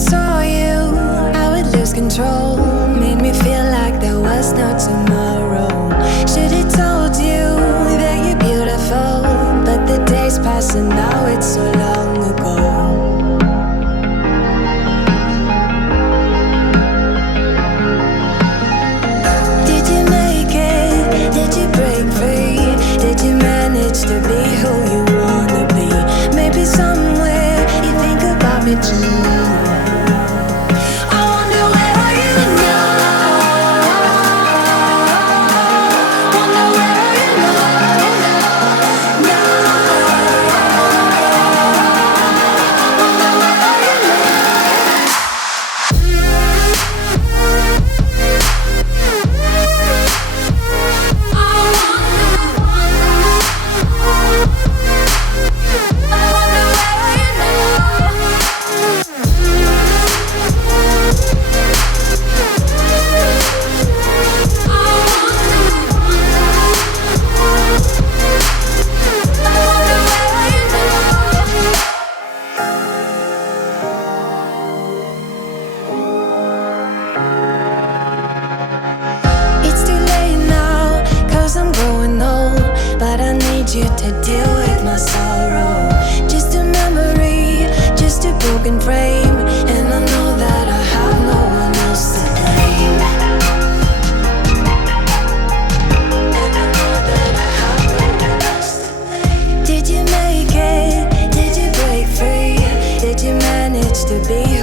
saw you, I would lose control. Made me feel like there was no tomorrow. Should've told you that you're beautiful, but the days pass and now it's so long ago. Did you make it? Did you break free? Did you manage to be who you wanna be? Maybe somewhere you think about me too. You to deal with my sorrow. Just a memory, just a broken frame, and I know that I have no one else to blame. And I know that I have no one else to blame. Did you make it? Did you break free? Did you manage to be